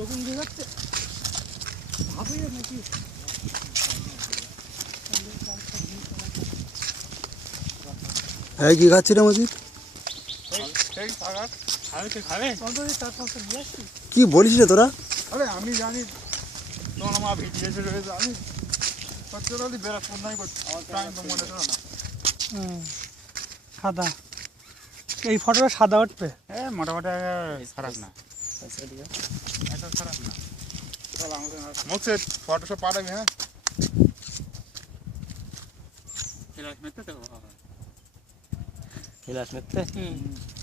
হয়। ওরকম দেখাচ্ছে ভাবে নাকি এই কি খাচ্ছি রে মজিদ? কি বলিস রে তোরা? আরে আমি জানি তোমার মা ভিডিও রয়েছে আমি সত্যি বেড়া ফোন নাই করছি টাইম তো মনে না। সাদা। এই ফটোটা সাদা উঠবে? হ্যাঁ মোটামুটি খারাপ না। ऐसे दिया ऐसा खराब ना चल आऊँगे यार मुझ से फोटोशॉप आ रहा है इलाज में तो तो इलाज में तो